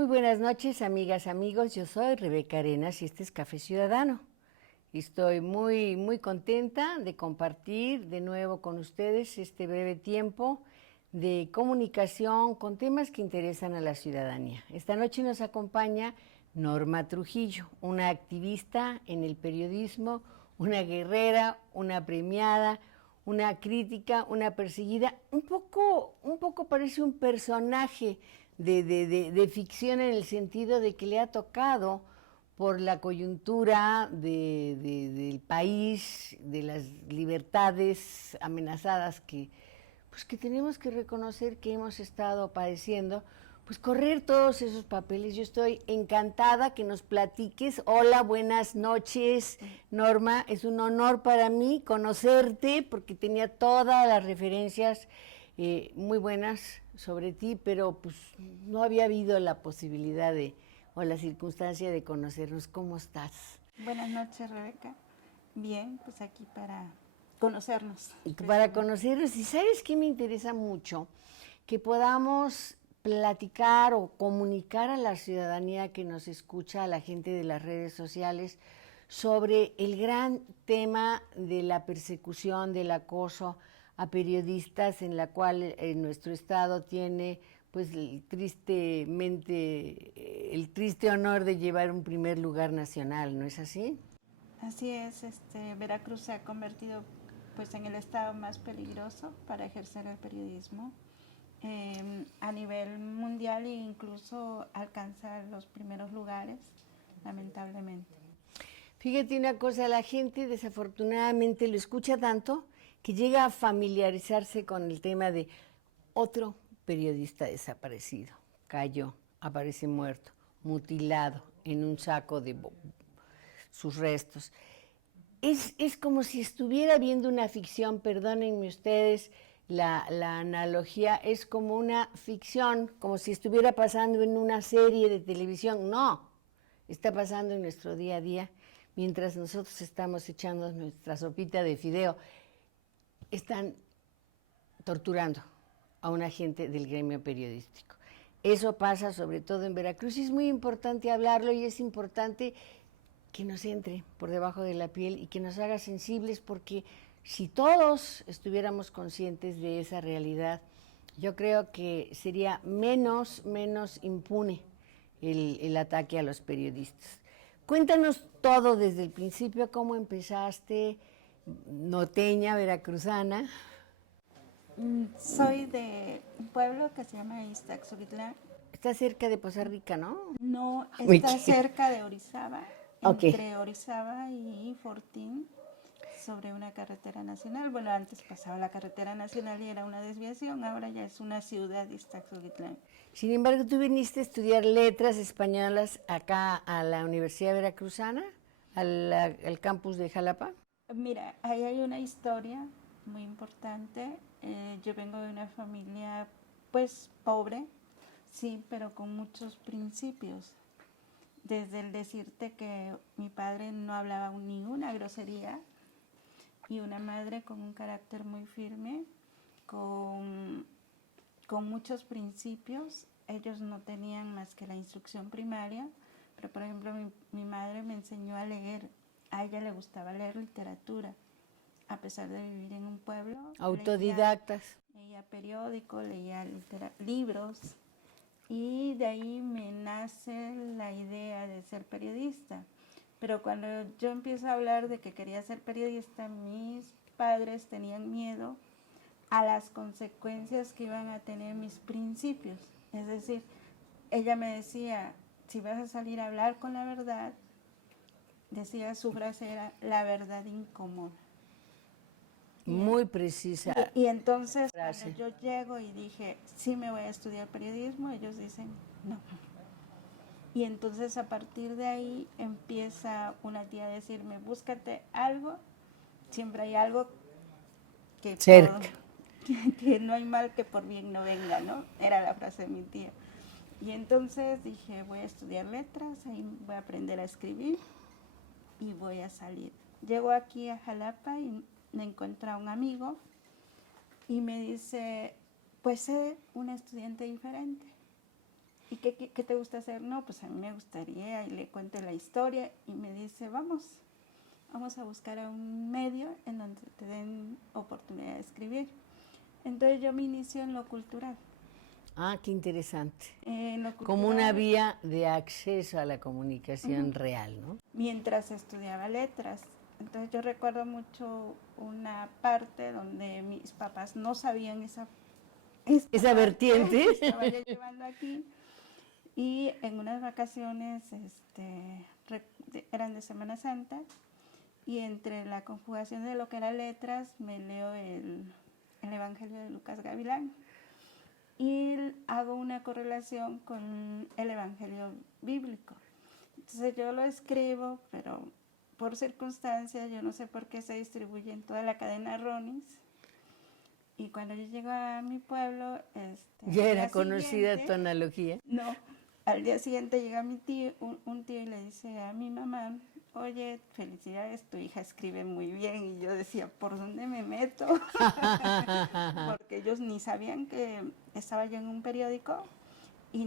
Muy buenas noches, amigas, amigos. Yo soy Rebeca Arenas y este es Café Ciudadano. Estoy muy contenta de compartir de nuevo con ustedes este breve tiempo de comunicación con temas que interesan a la ciudadanía. Esta noche nos acompaña Norma Trujillo, una activista en el periodismo, una guerrera, una premiada, una crítica, una perseguida. Un poco parece un personaje de ficción en el sentido de que le ha tocado por la coyuntura del país, de las libertades amenazadas que tenemos que reconocer que hemos estado padeciendo, pues correr todos esos papeles. Yo estoy encantada que nos platiques. Hola, buenas noches, Norma. Es un honor para mí conocerte porque tenía todas las referencias muy buenas sobre ti, pero pues no había habido la posibilidad o la circunstancia de conocernos. ¿Cómo estás? Buenas noches, Rebeca. Bien, pues aquí para conocernos. Para conocernos, y ¿sabes qué me interesa mucho? Que podamos platicar o comunicar a la ciudadanía que nos escucha, a la gente de las redes sociales, sobre el gran tema de la persecución, del acoso a periodistas, en la cual nuestro estado tiene pues el triste honor de llevar un primer lugar nacional, ¿no es así? Así es, Veracruz se ha convertido pues en el estado más peligroso para ejercer el periodismo a nivel mundial e incluso alcanzar los primeros lugares, lamentablemente. Fíjate una cosa, la gente desafortunadamente lo escucha tanto que llega a familiarizarse con el tema de otro periodista desaparecido, cayó, aparece muerto, mutilado en un saco de sus restos. Es como si estuviera viendo una ficción, perdónenme ustedes la analogía, es como una ficción, como si estuviera pasando en una serie de televisión. No, está pasando en nuestro día a día, mientras nosotros estamos echando nuestra sopita de fideo. Están torturando a un agente del gremio periodístico. Eso pasa sobre todo en Veracruz y es muy importante hablarlo y es importante que nos entre por debajo de la piel y que nos haga sensibles, porque si todos estuviéramos conscientes de esa realidad, yo creo que sería menos impune el ataque a los periodistas. Cuéntanos todo desde el principio, cómo empezaste, norteña, veracruzana. Soy de un pueblo que se llama Iztaxuquitlán. Está cerca de Poza Rica, ¿no? No, está cerca de Orizaba, entre Orizaba y Fortín, sobre una carretera nacional. Bueno, antes pasaba la carretera nacional y era una desviación, ahora ya es una ciudad de Iztaxuquitlán. Sin embargo, tú viniste a estudiar letras españolas acá a la Universidad Veracruzana, al campus de Jalapa. Mira, ahí hay una historia muy importante. Yo vengo de una familia, pues, pobre, sí, pero con muchos principios. Desde el decirte que mi padre no hablaba ninguna grosería y una madre con un carácter muy firme, con muchos principios. Ellos no tenían más que la instrucción primaria, pero por ejemplo mi madre me enseñó a leer. A ella le gustaba leer literatura, a pesar de vivir en un pueblo. Autodidactas. Leía periódicos, leía libros, y de ahí me nace la idea de ser periodista. Pero cuando yo empiezo a hablar de que quería ser periodista, mis padres tenían miedo a las consecuencias que iban a tener mis principios. Es decir, ella me decía, si vas a salir a hablar con la verdad, decía, su frase era, la verdad incomoda. Muy precisa. Y entonces, cuando yo llego y dije, sí me voy a estudiar periodismo, ellos dicen, no. Y entonces a partir de ahí empieza una tía a decirme, búscate algo, siempre hay algo que que no hay mal que por bien no venga, ¿no? Era la frase de mi tía. Y entonces dije, voy a estudiar letras, ahí voy a aprender a escribir y voy a salir. Llego aquí a Jalapa y me encuentra un amigo y me dice, pues sé una estudiante diferente. ¿y qué te gusta hacer? No, pues a mí me gustaría, y le cuento la historia, y me dice, vamos a buscar a un medio en donde te den oportunidad de escribir. Entonces yo me inicio en lo cultural. Ah, qué interesante. En lo Como una cultural, vía de acceso a la comunicación real, ¿no? mientras estudiaba letras. Entonces yo recuerdo mucho una parte donde mis papás no sabían esa Esa parte vertiente. que estaba yo llevando aquí. Y en unas vacaciones eran de Semana Santa, y entre la conjugación de lo que eran letras me leo el Evangelio de Lucas Gavilán y hago una correlación con el Evangelio bíblico. Entonces yo lo escribo, pero por circunstancias, yo no sé por qué se distribuye en toda la cadena Ronis. Y cuando yo llego a mi pueblo, Ya al era día conocida siguiente, tu analogía. no, al día siguiente llega mi tío, un tío, y le dice a mi mamá, oye, felicidades, tu hija escribe muy bien. Y yo decía, ¿por dónde me meto? Porque ellos ni sabían que estaba yo en un periódico y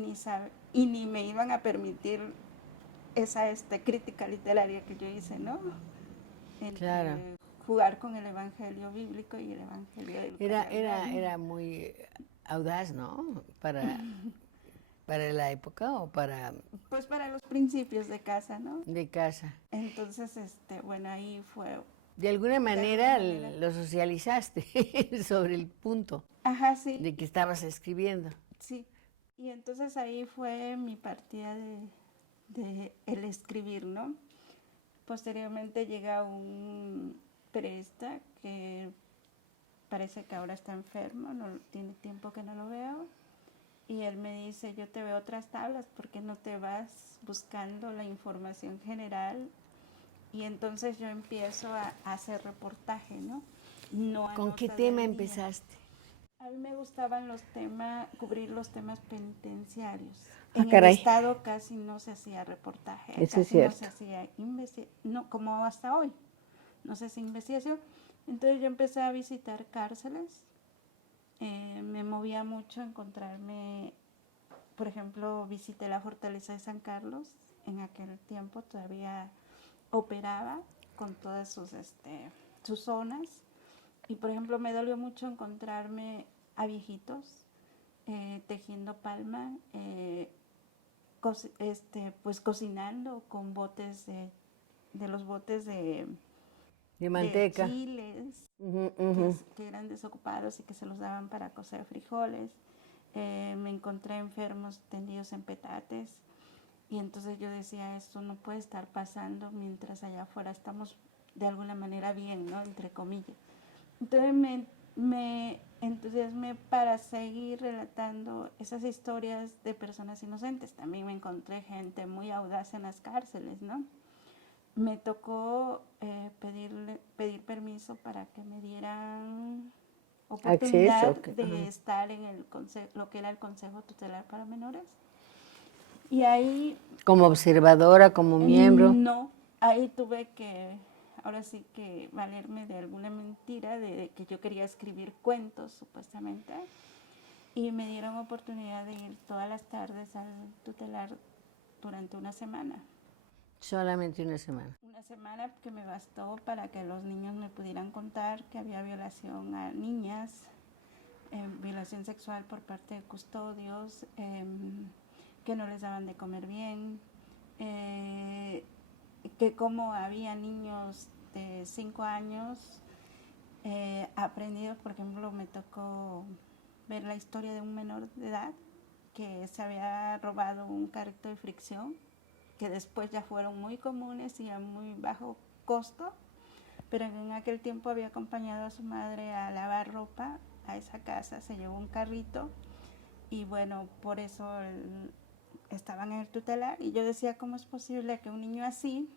ni me iban a permitir esa crítica literaria que yo hice, ¿no? Entre Claro. jugar con el Evangelio bíblico y el Evangelio del Era muy audaz, ¿no? Para la época o para Pues para los principios de casa, ¿no? de casa. Entonces, bueno, ahí fue. De alguna De alguna manera manera. lo socializaste sobre el punto Ajá, sí, de que estabas escribiendo. sí. Y entonces ahí fue mi partida de el escribir, ¿no? Posteriormente llega un periodista que parece que ahora está enfermo, no tiene tiempo que no lo veo. Y él me dice, yo te veo otras tablas, ¿por qué no te vas buscando la información general? Y entonces yo empiezo a hacer reportaje, ¿no? No a ¿Con qué nota tema del día. empezaste? A mí me gustaban los temas, cubrir los temas penitenciarios. Ah, En el caray. estado casi no se hacía reportaje, Eso es casi no se cierto. hacía no como hasta hoy, no se hacía investigación. Entonces yo empecé a visitar cárceles, me movía mucho a encontrarme, por ejemplo, visité la Fortaleza de San Carlos, en aquel tiempo todavía operaba con todas sus zonas. Y por ejemplo me dolió mucho encontrarme a viejitos tejiendo palma, pues cocinando con botes de los botes De de manteca. chiles que eran desocupados y que se los daban para cocer frijoles. Me encontré enfermos tendidos en petates. Y entonces yo decía, esto no puede estar pasando mientras allá afuera estamos de alguna manera bien, ¿no? Entre comillas. Entonces me entusiasmé para seguir relatando esas historias de personas inocentes. También me encontré gente muy audaz en las cárceles, ¿no? Me tocó pedir permiso para que me dieran oportunidad Acceso. de estar en lo que era el Consejo Tutelar para Menores. Y ahí Como observadora, como miembro. no, ahí tuve que, ahora sí que valerme de alguna mentira de que yo quería escribir cuentos, supuestamente. Y me dieron oportunidad de ir todas las tardes al tutelar durante una semana. Solamente una semana. Una semana que me bastó para que los niños me pudieran contar que había violación a niñas, violación sexual por parte de custodios, que no les daban de comer bien, que como había niños de 5 años aprendidos, por ejemplo, me tocó ver la historia de un menor de edad que se había robado un carrito de fricción, que después ya fueron muy comunes y a muy bajo costo, pero en aquel tiempo había acompañado a su madre a lavar ropa a esa casa, se llevó un carrito y bueno, por eso estaban en el tutelar. Y yo decía, ¿cómo es posible que un niño así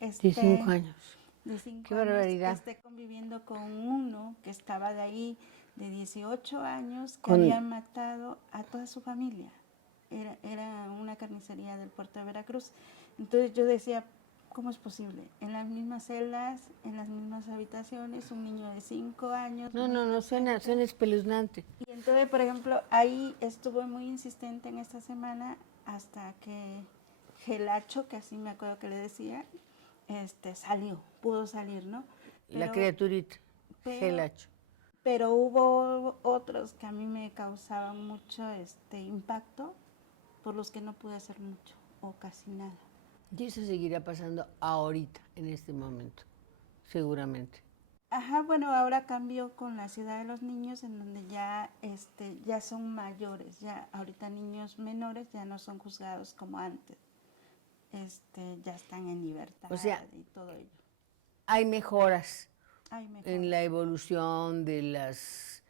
De 5 años. de 5 Qué años barbaridad. esté conviviendo con uno que estaba de ahí de 18 años que había matado a toda su familia? Era una carnicería del puerto de Veracruz. Entonces yo decía, ¿cómo es posible? En las mismas celdas, en las mismas habitaciones, un niño de 5 años. No, suena espeluznante. Y entonces, por ejemplo, ahí estuve muy insistente en esta semana hasta que Gelacho, que así me acuerdo que le decía, pudo salir, ¿no? La criaturita, Gelacho. Pero hubo otros que a mí me causaban mucho impacto, por los que no pude hacer mucho o casi nada. Y eso seguirá pasando ahorita, en este momento, seguramente. Ajá, bueno, ahora cambió con la ciudad de los niños, en donde ya, ya son mayores, ya ahorita niños menores ya no son juzgados como antes, ya están en libertad, o sea, y todo ello. Hay mejoras, Hay mejoras en la evolución de las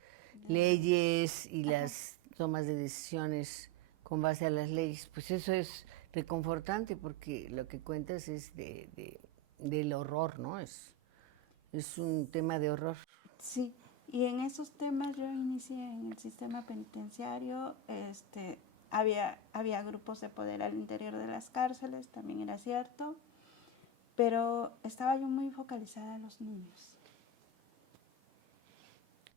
leyes y las tomas de decisiones con base a las leyes. Pues eso es reconfortante porque lo que cuentas es del horror, ¿no? Es un tema de horror. Sí, y en esos temas yo inicié en el sistema penitenciario, había grupos de poder al interior de las cárceles, también era cierto, pero estaba yo muy focalizada en los niños.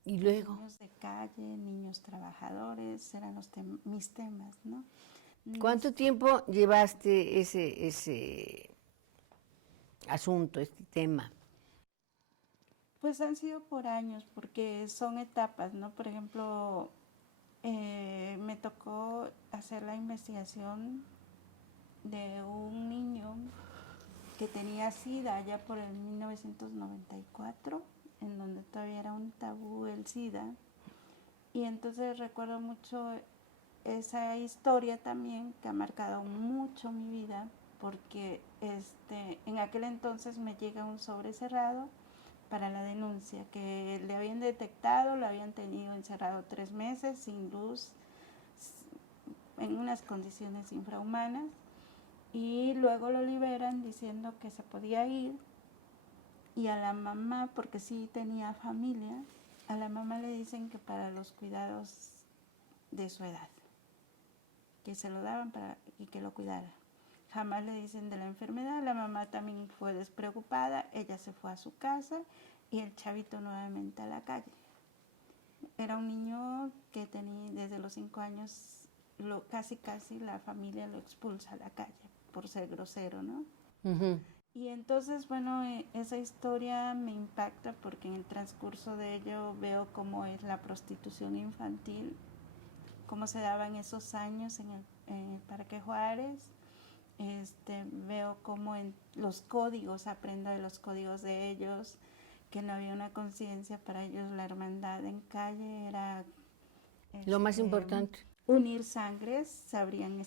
Y luego, Niños de calle, niños trabajadores, eran mis temas, ¿no? ¿cuánto tiempo llevaste ese asunto, este tema? Pues han sido por años, porque son etapas, ¿no? Por ejemplo, me tocó hacer la investigación de un niño que tenía SIDA ya por el 1994, en donde todavía era un tabú el SIDA. Y entonces recuerdo mucho esa historia también que ha marcado mucho mi vida, porque en aquel entonces me llega un sobre cerrado para la denuncia, que le habían detectado, lo habían tenido encerrado 3 meses sin luz, en unas condiciones infrahumanas, y luego lo liberan diciendo que se podía ir, y a la mamá, porque sí tenía familia, a la mamá le dicen que para los cuidados de su edad, que se lo daban y que lo cuidara. Jamás le dicen de la enfermedad. La mamá también fue despreocupada, ella se fue a su casa y el chavito nuevamente a la calle. Era un niño que tenía desde los 5 años, casi la familia lo expulsa a la calle por ser grosero, ¿no? Uh-huh. Y entonces, bueno, esa historia me impacta porque en el transcurso de ello veo cómo es la prostitución infantil, cómo se daba en esos años en el Parque Juárez. Veo cómo en los códigos, aprendo de los códigos de ellos, que no había una conciencia para ellos. La hermandad en calle era lo más importante. Unir sangres, se abrían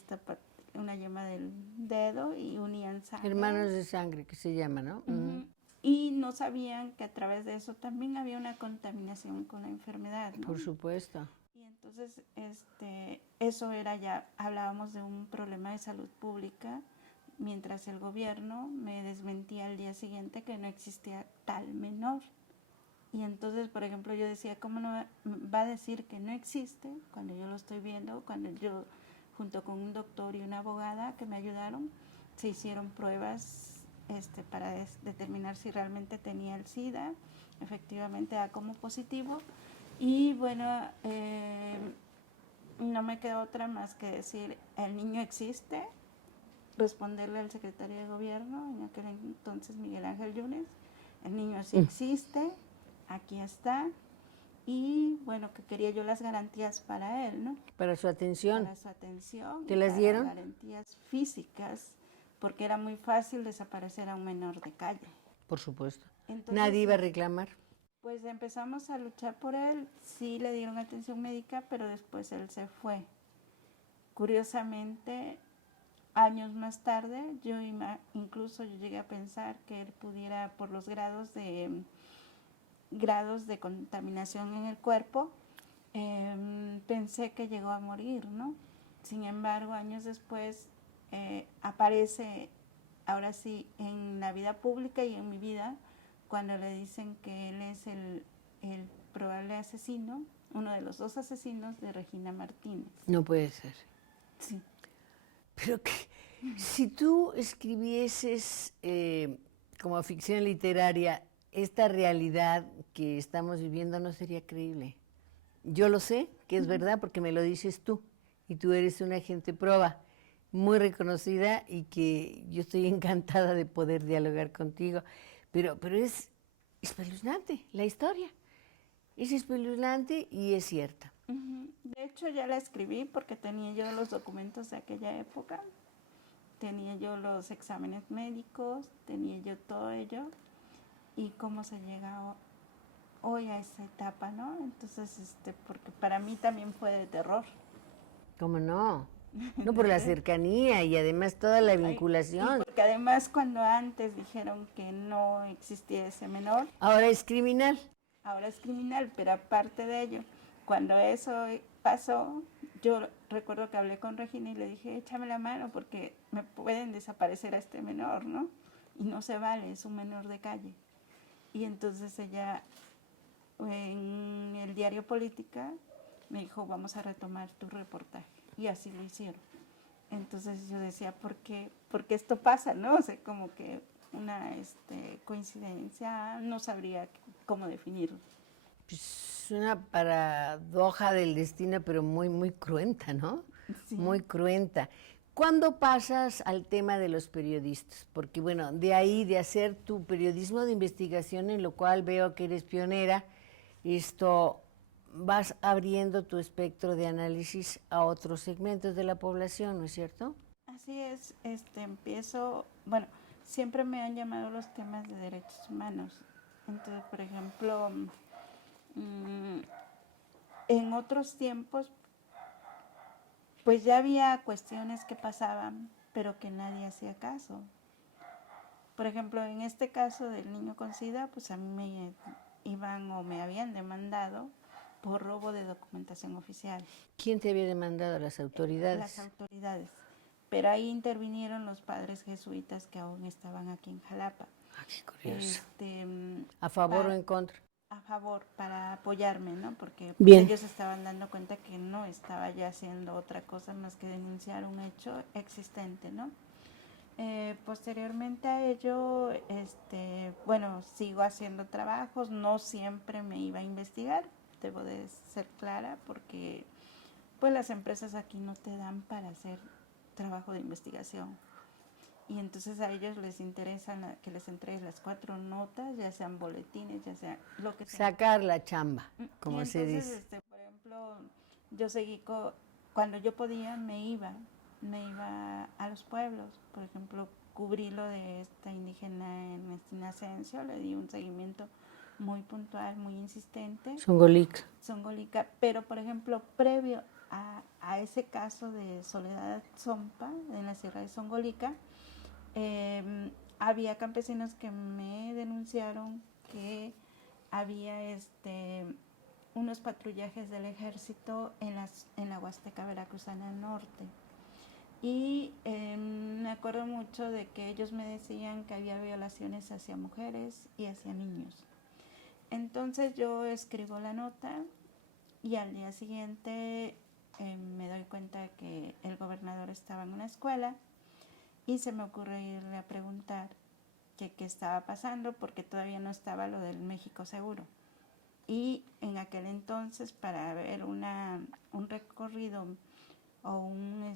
una yema del dedo y unían sangre. Hermanos de sangre, que se llama, ¿no? Uh-huh. Y no sabían que a través de eso también había una contaminación con la enfermedad, ¿no? Por supuesto. Y entonces, eso era ya, hablábamos de un problema de salud pública, mientras el gobierno me desmentía al día siguiente que no existía tal menor. Y entonces, por ejemplo, yo decía, ¿cómo no va a decir que no existe cuando yo lo estoy viendo? Cuando yo, junto con un doctor y una abogada que me ayudaron, se hicieron pruebas para determinar si realmente tenía el SIDA, efectivamente da como positivo. Y bueno, no me quedó otra más que decir, el niño existe, responderle al secretario de gobierno, en aquel entonces Miguel Ángel Yunes, el niño sí existe, aquí está, y bueno, que quería yo las garantías para él, ¿no? Para su atención. Para su atención. ¿Te las dieron? Garantías físicas, porque era muy fácil desaparecer a un menor de calle. Por supuesto. Entonces, nadie iba a reclamar. Pues empezamos a luchar por él, sí le dieron atención médica, pero después él se fue. Curiosamente, años más tarde, incluso yo llegué a pensar que él pudiera, por los grados de contaminación en el cuerpo, pensé que llegó a morir, ¿no? Sin embargo, años después aparece, ahora sí, en la vida pública y en mi vida, cuando le dicen que él es el probable asesino, uno de los 2 asesinos de Regina Martínez. No puede ser. Sí. Pero Si tú escribieses como ficción literaria esta realidad que estamos viviendo, no sería creíble. Yo lo sé, que es verdad, porque me lo dices tú, y tú eres una agente proba muy reconocida y que yo estoy encantada de poder dialogar contigo, pero es espeluznante la historia, es espeluznante y es cierta. De hecho, ya la escribí porque tenía yo los documentos de aquella época, tenía yo los exámenes médicos, tenía yo todo ello y cómo se llega hoy a esa etapa, ¿no? Entonces, porque para mí también fue de terror. ¿Cómo no? No, por la cercanía y además toda la Y vinculación. porque además cuando antes dijeron que no existía ese menor, Ahora es criminal. ahora es criminal, pero aparte de ello, cuando eso pasó, yo recuerdo que hablé con Regina y le dije, échame la mano porque me pueden desaparecer a este menor, ¿no? Y no se vale, es un menor de calle. Y entonces ella, en el diario Política, me dijo, vamos a retomar tu reportaje. Y así lo hicieron. Entonces yo decía, ¿por qué esto pasa? ¿No? O sea, como que una coincidencia, no sabría cómo definirlo. Pues una paradoja del destino, pero muy, muy cruenta, ¿no? Sí. Muy cruenta. ¿Cuándo pasas al tema de los periodistas? Porque, bueno, de ahí, de hacer tu periodismo de investigación, en lo cual veo que eres pionera, esto vas abriendo tu espectro de análisis a otros segmentos de la población, ¿no es cierto? Así es, empiezo, bueno, siempre me han llamado los temas de derechos humanos. Entonces, por ejemplo, en otros tiempos, pues ya había cuestiones que pasaban, pero que nadie hacía caso. Por ejemplo, en este caso del niño con SIDA, pues a mí me iban o me habían demandado por robo de documentación oficial. ¿Quién te había demandado? ¿Las autoridades? Las autoridades. Pero ahí intervinieron los padres jesuitas que aún estaban aquí en Jalapa. Ah, qué curioso. Mm, ¿A favor o en contra? A favor, para apoyarme, ¿no? Porque pues, Bien. ellos estaban dando cuenta que no estaba ya haciendo otra cosa más que denunciar un hecho existente, ¿no? Posteriormente a ello, bueno, sigo haciendo trabajos, no siempre me iba a investigar, debo de ser clara, porque pues las empresas aquí no te dan para hacer trabajo de investigación. Y entonces a ellos les interesa que les entregues las 4 notas, ya sean boletines, ya sea lo que sea. Sacar la chamba, como y se entonces, dice. por ejemplo, yo seguí, cuando yo podía, me iba a los pueblos. Por ejemplo, cubrí lo de esta indígena en Ascenso, le di un seguimiento muy puntual, muy insistente. Songolica, pero por ejemplo, previo a ese caso de Soledad Zompa, en la Sierra de Songolica, había campesinos que me denunciaron que había unos patrullajes del ejército en la Huasteca Veracruzana Norte. Y me acuerdo mucho de que ellos me decían que había violaciones hacia mujeres y hacia niños. Entonces yo escribo la nota y al día siguiente me doy cuenta que el gobernador estaba en una escuela y se me ocurre irle a preguntar qué estaba pasando porque todavía no estaba lo del México Seguro. Y en aquel entonces para ver un recorrido o un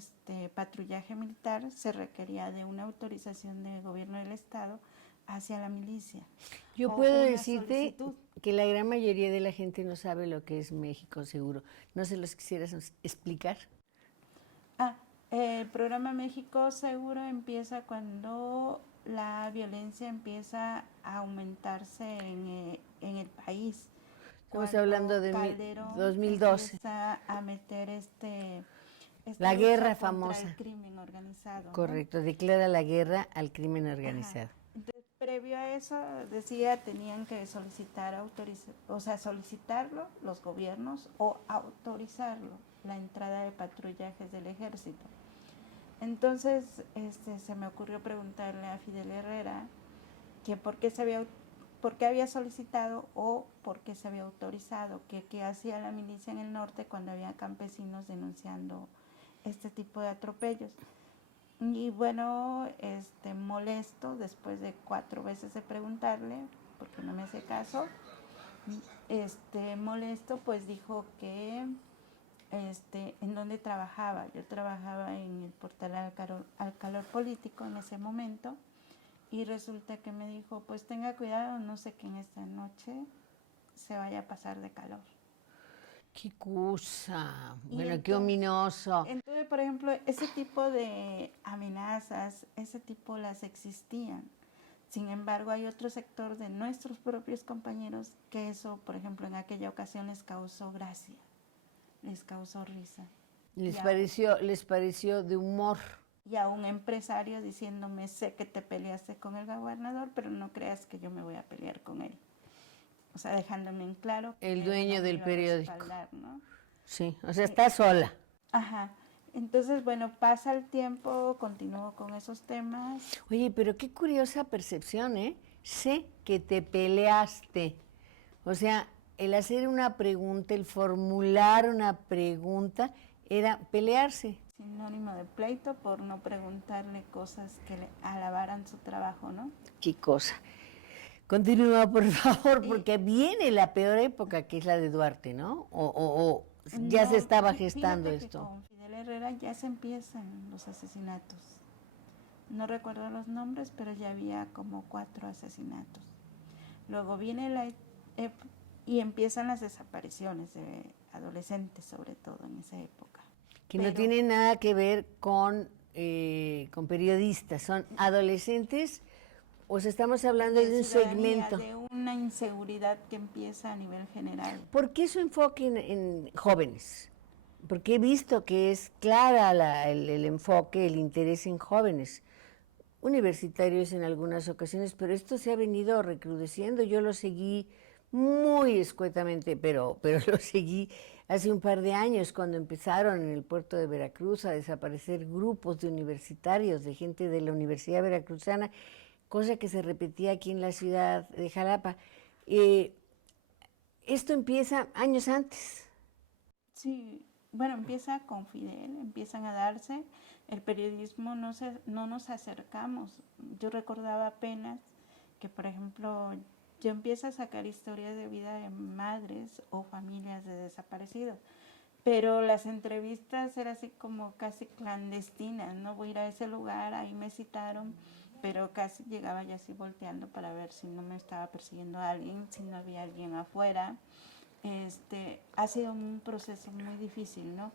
patrullaje militar se requería de una autorización del gobierno del estado hacia la milicia. Yo puedo decirte que la gran mayoría de la gente no sabe lo que es México Seguro. ¿No se los quisieras explicar? El programa México Seguro empieza cuando la violencia empieza a aumentarse en el país. Estamos hablando de Calderón 2012. Empieza a meter la guerra famosa. El crimen organizado. Correcto, ¿no? Declara la guerra al crimen organizado. Entonces, previo a eso, decía, tenían que solicitarlo los gobiernos o autorizarlo, la entrada de patrullajes del ejército. Entonces, se me ocurrió preguntarle a Fidel Herrera que por qué había solicitado o por qué se había autorizado, qué hacía la milicia en el norte cuando había campesinos denunciando este tipo de atropellos. Y bueno, molesto, después de 4 veces de preguntarle, porque no me hace caso, molesto, pues dijo que en dónde trabajaba. Yo trabajaba en el portal Al Calor Político en ese momento, y resulta que me dijo, pues tenga cuidado, no sé que en esta noche se vaya a pasar de calor. Qué cosa, Y bueno, qué entonces, ominoso. entonces, por ejemplo, ese tipo de amenazas, ese tipo las existían. Sin embargo, hay otro sector de nuestros propios compañeros que eso, por ejemplo, en aquella ocasión les causó gracia, les causó risa. Les pareció de humor. Y a un empresario diciéndome, sé que te peleaste con el gobernador, pero no creas que yo me voy a pelear con él. O sea, dejándome en claro que El él dueño no me del iba a periódico. respaldar, ¿no? Sí, o sea, está sola. Ajá. Entonces, bueno, pasa el tiempo, continúo con esos temas. Oye, pero qué curiosa percepción, ¿eh? Sé que te peleaste. O sea, el hacer una pregunta, el formular una pregunta, era pelearse. Sinónimo de pleito por no preguntarle cosas que le alabaran su trabajo, ¿no? Qué cosa. Continúa, por favor, Y porque viene la peor época, que es la de Duarte, ¿no? O ya se no, estaba gestando fíjate que esto. con Fidel Herrera ya se empiezan los asesinatos. No recuerdo los nombres, pero ya había como 4 asesinatos. Luego viene y empiezan las desapariciones de adolescentes, sobre todo en esa época. Que no tiene nada que ver con periodistas, son adolescentes, o sea, estamos hablando de un segmento. De una inseguridad que empieza a nivel general. ¿Por qué su enfoque en jóvenes? Porque he visto que es clara el enfoque, el interés en jóvenes, universitarios en algunas ocasiones, pero esto se ha venido recrudeciendo. Yo lo seguí muy escuetamente, pero lo seguí hace un par de años, cuando empezaron en el puerto de Veracruz a desaparecer grupos de universitarios, de gente de la Universidad Veracruzana, cosa que se repetía aquí en la ciudad de Jalapa. Esto empieza años antes. Sí, bueno, empieza con Fidel, empiezan a darse. El periodismo no nos acercamos. Yo recordaba apenas que, por ejemplo, yo empiezo a sacar historias de vida de madres o familias de desaparecidos, pero las entrevistas eran así como casi clandestinas, no voy a ir a ese lugar, ahí me citaron, pero casi llegaba ya así volteando para ver si no me estaba persiguiendo a alguien, si no había alguien afuera. Ha sido un proceso muy difícil, ¿no?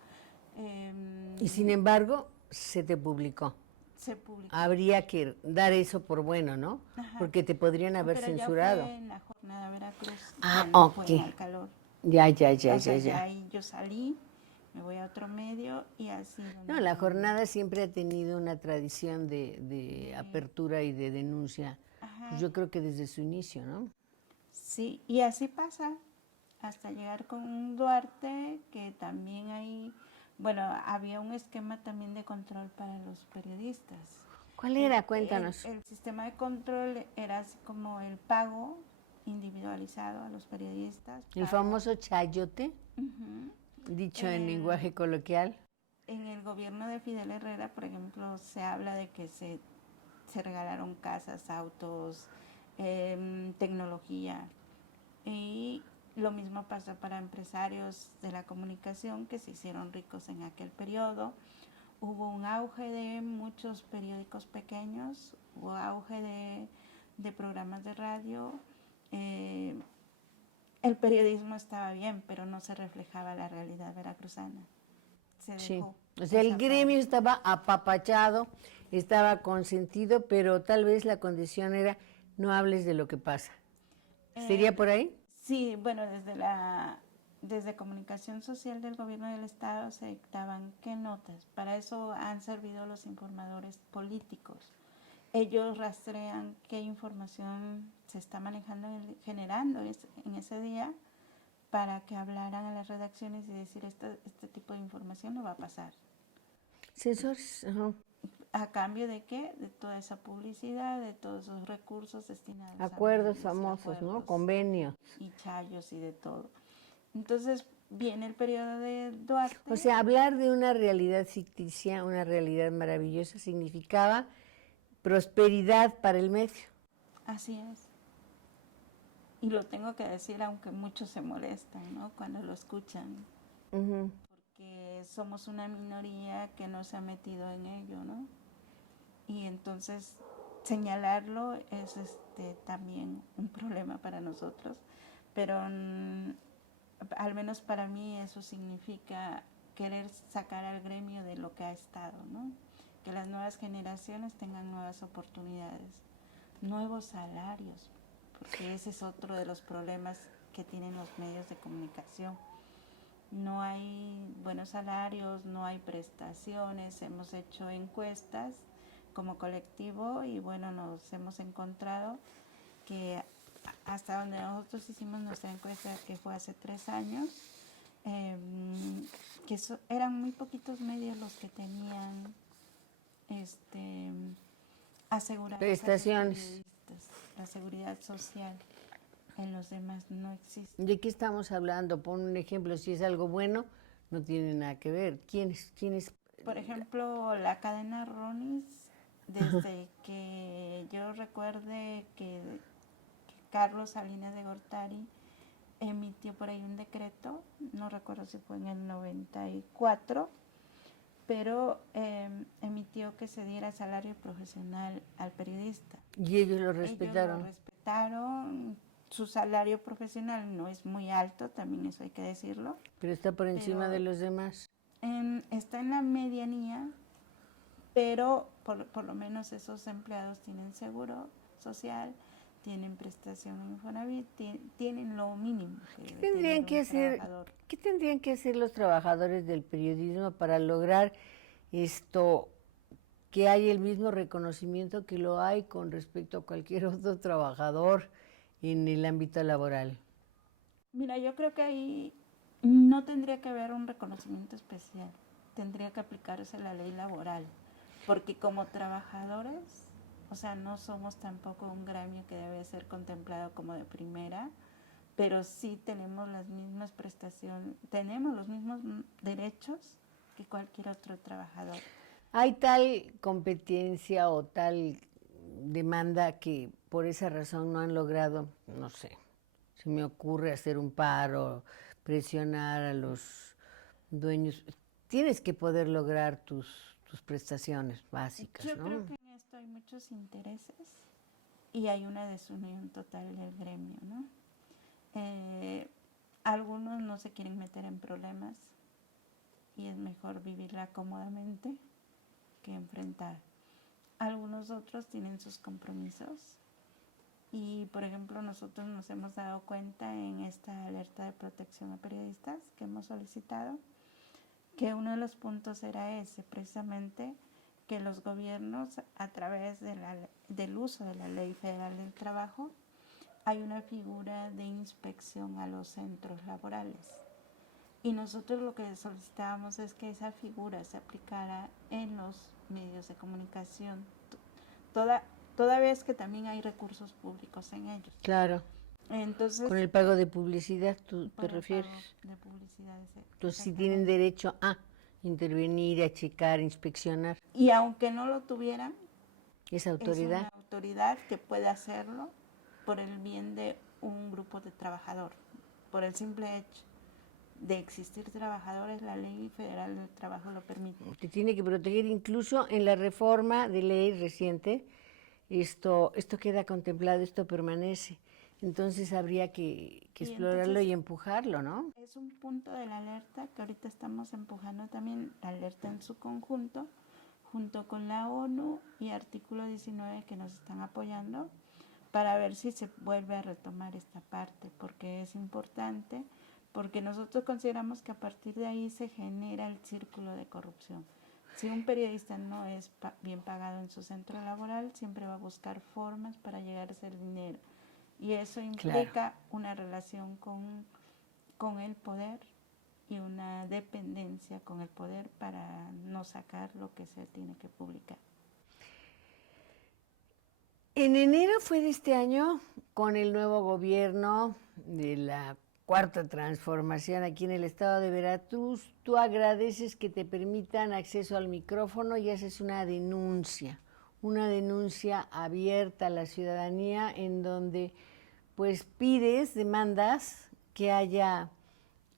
Y sin embargo, se te publicó. Se publicó. Habría que dar eso por bueno, ¿no? Ajá. Porque te podrían haber Pero censurado. Ya fue en la jornada Veracruz. Ah, ya no ok. fue en Al Calor. Ya. O sea, ya ahí yo salí, me voy a otro medio y así. No, la jornada siempre ha tenido una tradición de apertura y de denuncia. Pues yo creo que desde su inicio, ¿no? Sí, y así pasa hasta llegar con Duarte, que también ahí, bueno, había un esquema también de control para los periodistas. ¿Cuál era? Cuéntanos. El sistema de control era así como el pago individualizado a los periodistas. El famoso chayote, dicho en lenguaje coloquial. En el gobierno de Fidel Herrera, por ejemplo, se habla de que se regalaron casas, autos, tecnología. Y lo mismo pasó para empresarios de la comunicación que se hicieron ricos en aquel periodo. Hubo un auge de muchos periódicos pequeños, hubo auge de programas de radio. El periodismo estaba bien, pero no se reflejaba la realidad veracruzana. Se dejó. Sí. O sea, el gremio estaba apapachado, estaba consentido, pero tal vez la condición era no hables de lo que pasa. ¿Sería por ahí? Sí, bueno, desde Comunicación Social del Gobierno del Estado se dictaban qué notas. Para eso han servido los informadores políticos. Ellos rastrean qué información se está manejando, generando en ese día, para que hablaran a las redacciones y decir este tipo de información no va a pasar. Censores. Ajá. ¿A cambio de qué? De toda esa publicidad, de todos esos recursos destinados acuerdos famosos, ¿no? Convenios. Y chayos y de todo. Entonces, viene el periodo de Duarte. O sea, hablar de una realidad ficticia, una realidad maravillosa, significaba prosperidad para el medio. Así es. Y lo tengo que decir aunque muchos se molestan, ¿no? Cuando lo escuchan. Ujú. Porque somos una minoría que no se ha metido en ello, ¿no? Y entonces señalarlo es también un problema para nosotros, pero al menos para mí eso significa querer sacar al gremio de lo que ha estado, ¿no? Que las nuevas generaciones tengan nuevas oportunidades, nuevos salarios, porque ese es otro de los problemas que tienen los medios de comunicación. No hay buenos salarios, no hay prestaciones, hemos hecho encuestas como colectivo y bueno, nos hemos encontrado que hasta donde nosotros hicimos nuestra encuesta, que fue hace 3 años, eran muy poquitos medios los que tenían asegurados Prestaciones. la seguridad social. En los demás no existe. ¿De qué estamos hablando? Pon un ejemplo, si es algo bueno, no tiene nada que ver. ¿Quién es? Por ejemplo, la cadena Ronis, desde que yo recuerde que Carlos Salinas de Gortari emitió por ahí un decreto, no recuerdo si fue en el 94, pero emitió que se diera salario profesional al periodista. Y ellos lo respetaron. Ellos lo respetaron. Su salario profesional no es muy alto, también eso hay que decirlo. Pero está por encima de los demás. Está en la medianía, pero por lo menos esos empleados tienen seguro social, tienen prestación en Infonavit, tienen lo mínimo. ¿Qué tendrían que hacer los trabajadores del periodismo para lograr esto, que haya el mismo reconocimiento que lo hay con respecto a cualquier otro trabajador en el ámbito laboral? Mira, yo creo que ahí no tendría que haber un reconocimiento especial, tendría que aplicarse la ley laboral, porque como trabajadores, o sea, no somos tampoco un gremio que debe ser contemplado como de primera, pero sí tenemos las mismas prestaciones, tenemos los mismos derechos que cualquier otro trabajador. ¿Hay tal competencia o tal demanda que por esa razón no han logrado, no sé, se me ocurre hacer un paro, presionar a los dueños? Tienes que poder lograr tus prestaciones básicas, Yo ¿no? creo que en esto hay muchos intereses y hay una desunión total del gremio, ¿no? Algunos no se quieren meter en problemas y es mejor vivirla cómodamente que enfrentar. Algunos otros tienen sus compromisos y, por ejemplo, nosotros nos hemos dado cuenta en esta alerta de protección a periodistas que hemos solicitado que uno de los puntos era ese, precisamente que los gobiernos, a través del uso de la Ley Federal del Trabajo, hay una figura de inspección a los centros laborales. Y nosotros lo que solicitábamos es que esa figura se aplicara en los medios de comunicación, toda vez que también hay recursos públicos en ellos. Claro. Entonces, con el pago de publicidad, ¿tú te refieres? De publicidad, Entonces sí tienen derecho a intervenir, a checar, a inspeccionar. Y aunque no lo tuvieran, Esa autoridad. es una autoridad que puede hacerlo por el bien de un grupo de trabajadores, por el simple hecho de existir trabajadores, la Ley Federal del Trabajo lo permite. Te tiene que proteger, incluso en la reforma de ley reciente, esto queda contemplado, esto permanece. Entonces habría que explorarlo y empujarlo, ¿no? Es un punto de la alerta que ahorita estamos empujando también, la alerta en su conjunto, junto con la ONU y Artículo 19 que nos están apoyando, para ver si se vuelve a retomar esta parte, porque es importante, porque nosotros consideramos que a partir de ahí se genera el círculo de corrupción. Si un periodista no es bien pagado en su centro laboral, siempre va a buscar formas para llegarse el dinero. Y eso implica una relación con el poder y una dependencia con el poder para no sacar lo que se tiene que publicar. En enero fue de este año, con el nuevo gobierno de la cuarta transformación aquí en el estado de Veracruz, tú agradeces que te permitan acceso al micrófono y haces una denuncia abierta a la ciudadanía en donde pues demandas que haya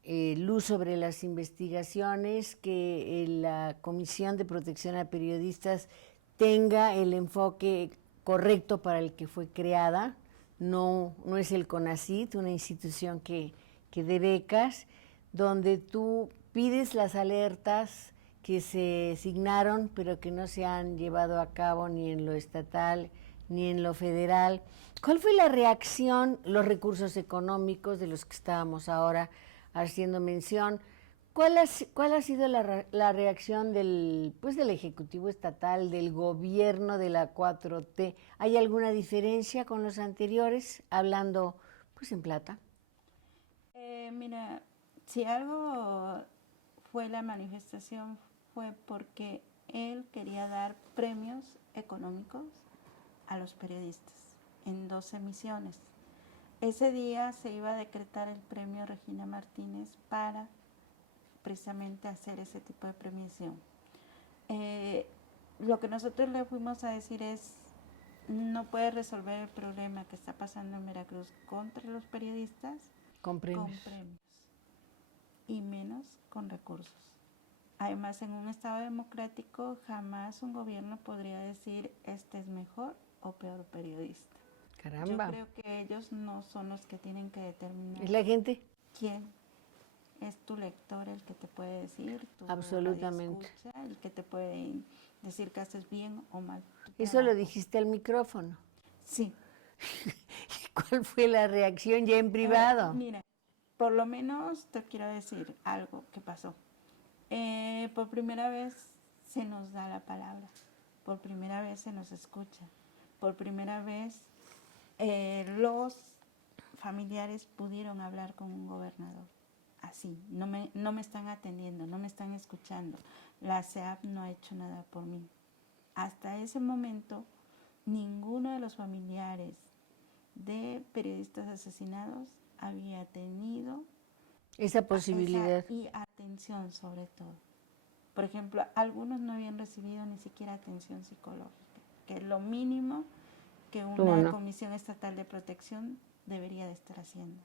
luz sobre las investigaciones, que la Comisión de Protección a Periodistas tenga el enfoque correcto para el que fue creada. No es el CONACYT, una institución que dé becas, donde tú pides las alertas que se signaron, pero que no se han llevado a cabo ni en lo estatal ni en lo federal. ¿Cuál fue la reacción, los recursos económicos de los que estábamos ahora haciendo mención? ¿Cuál ha sido la reacción del Ejecutivo Estatal, del gobierno de la 4T? ¿Hay alguna diferencia con los anteriores, hablando pues en plata? Mira, si algo fue la manifestación fue porque él quería dar premios económicos a los periodistas en 2 emisiones. Ese día se iba a decretar el premio Regina Martínez para precisamente hacer ese tipo de premiación. Lo que nosotros le fuimos a decir es, no puede resolver el problema que está pasando en Veracruz contra los periodistas Con premios. Y menos con recursos. Además, en un Estado democrático jamás un gobierno podría decir este es mejor o peor periodista. Caramba. Yo creo que ellos no son los que tienen que determinar. ¿Es la gente? ¿Quién? Es tu lector el que te puede decir, tu Absolutamente. escucha, el que te puede decir que haces bien o mal. Eso lo dijiste al micrófono. Sí. ¿Cuál fue la reacción ya en privado? Mira, por lo menos te quiero decir algo que pasó. Por primera vez se nos da la palabra, por primera vez se nos escucha, por primera vez los familiares pudieron hablar con un gobernador. Así, no me están atendiendo, no me están escuchando. La SEAP no ha hecho nada por mí. Hasta ese momento, ninguno de los familiares de periodistas asesinados había tenido esa posibilidad. Y atención sobre todo. Por ejemplo, algunos no habían recibido ni siquiera atención psicológica, que es lo mínimo que una Comisión Estatal de Protección debería de estar haciendo.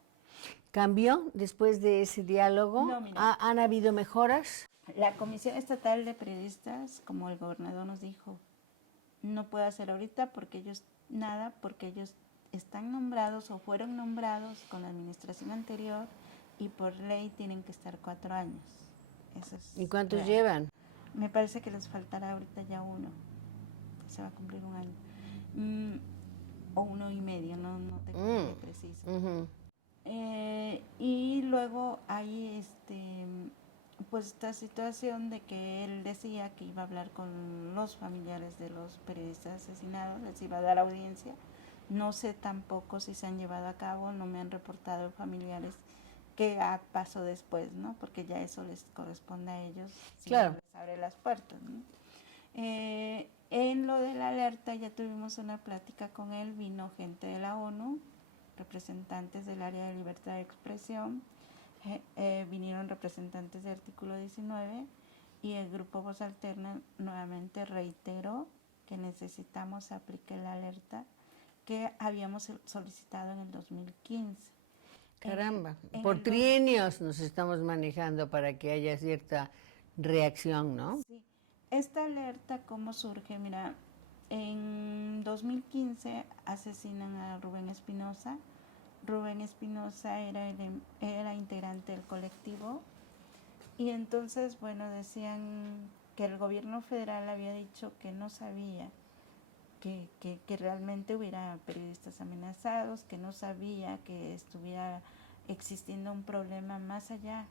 ¿Cambió después de ese diálogo? No, mira, ¿Han habido mejoras? La Comisión Estatal de Periodistas, como el gobernador nos dijo, no puede hacer ahorita porque ellos están nombrados o fueron nombrados con la administración anterior y por ley tienen que estar 4 años. Eso es ¿Y cuántos real. llevan? Me parece que les faltará ahorita ya 1. Se va a cumplir 1 año. O 1 y medio, no tengo muy preciso. Y luego hay pues esta situación de que él decía que iba a hablar con los familiares de los periodistas asesinados, les iba a dar audiencia. No sé tampoco si se han llevado a cabo, no me han reportado familiares qué pasó después, ¿no? Porque ya eso les corresponde a ellos, si claro, les abre las puertas, ¿no? En lo de la alerta ya tuvimos una plática con él, vino gente de la ONU, representantes del área de libertad de expresión, vinieron representantes del artículo 19 y el grupo Voz Alterna nuevamente reiteró que necesitamos aplicar la alerta que habíamos solicitado en el 2015. Caramba, por trienios nos estamos manejando para que haya cierta reacción, ¿no? Sí. Esta alerta, ¿cómo surge? Mira, en 2015 asesinan a Rubén Espinosa. Rubén Espinosa era integrante del colectivo y entonces, bueno, decían que el gobierno federal había dicho que no sabía que realmente hubiera periodistas amenazados, que no sabía que estuviera existiendo un problema más allá